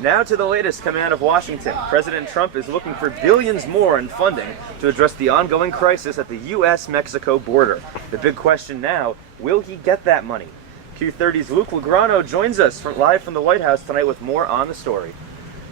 Now to the latest coming out of Washington. President Trump is looking for billions more in funding to address the ongoing crisis at the U.S.-Mexico border. The big question now, will he get that money? Q30's Luke Lagrano joins us live from the White House tonight with more on the story.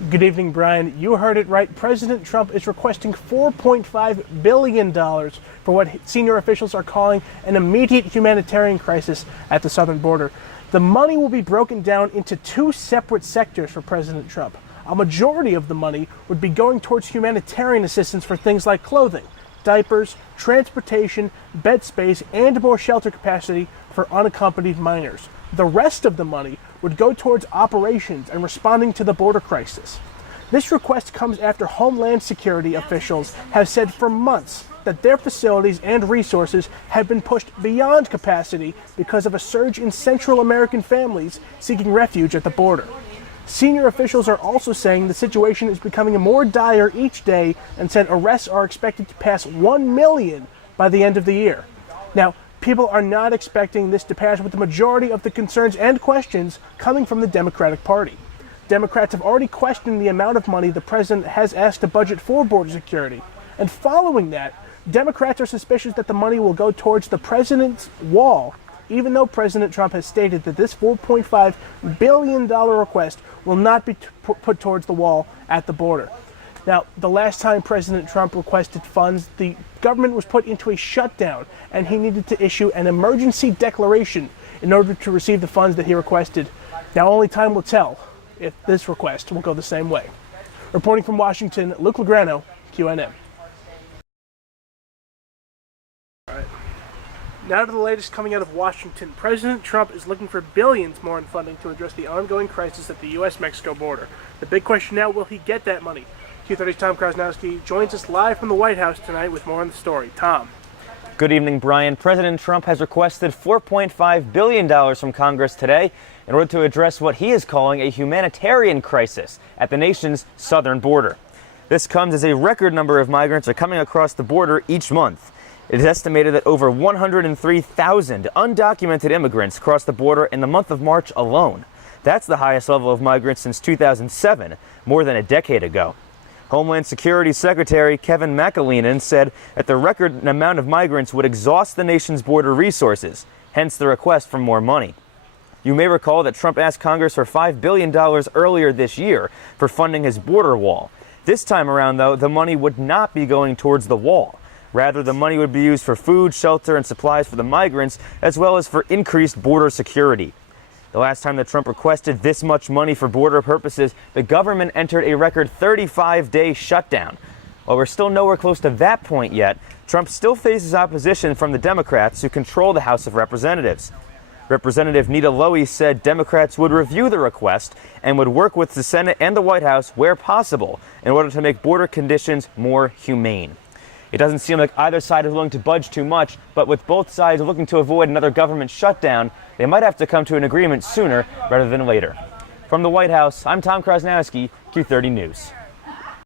Good evening, Brian. You heard it right. President Trump is requesting $4.5 billion for what senior officials are calling an immediate humanitarian crisis at the southern border. The money will be broken down into two separate sectors for President Trump. A majority of the money would be going towards humanitarian assistance for things like clothing, diapers, transportation, bed space, and more shelter capacity for unaccompanied minors. The rest of the money would go towards operations and responding to the border crisis. This request comes after Homeland Security officials have said for months that their facilities and resources have been pushed beyond capacity because of a surge in Central American families seeking refuge at the border. Senior officials are also saying the situation is becoming more dire each day and said arrests are expected to pass 1 million by the end of the year. Now, people are not expecting this to pass, with the majority of the concerns and questions coming from the Democratic Party. Democrats have already questioned the amount of money the president has asked to budget for border security. And following that, Democrats are suspicious that the money will go towards the president's wall, even though President Trump has stated that this $4.5 billion request will not be put towards the wall at the border. Now, the last time President Trump requested funds, the government was put into a shutdown, and he needed to issue an emergency declaration in order to receive the funds that he requested. Now, only time will tell if this request will go the same way. Reporting from Washington, Luke Lagrano, QNM. Now to the latest coming out of Washington. President Trump is looking for billions more in funding to address the ongoing crisis at the U.S.-Mexico border. The big question now, will he get that money? Q30's Tom Krasnowski joins us live from the White House tonight with more on the story. Tom. Good evening, Brian. President Trump has requested $4.5 billion from Congress today in order to address what he is calling a humanitarian crisis at the nation's southern border. This comes as a record number of migrants are coming across the border each month. It is estimated that over 103,000 undocumented immigrants crossed the border in the month of March alone. That's the highest level of migrants since 2007, more than a decade ago. Homeland Security Secretary Kevin McAleenan said that the record amount of migrants would exhaust the nation's border resources, hence the request for more money. You may recall that Trump asked Congress for $5 billion earlier this year for funding his border wall. This time around, though, the money would not be going towards the wall. Rather, the money would be used for food, shelter, and supplies for the migrants, as well as for increased border security. The last time that Trump requested this much money for border purposes, the government entered a record 35-day shutdown. While we're still nowhere close to that point yet, Trump still faces opposition from the Democrats who control the House of Representatives. Representative Nita Lowey said Democrats would review the request and would work with the Senate and the White House where possible in order to make border conditions more humane. It doesn't seem like either side is willing to budge too much, but with both sides looking to avoid another government shutdown, they might have to come to an agreement sooner rather than later. From the White House, I'm Tom Krasnowski, Q30 News.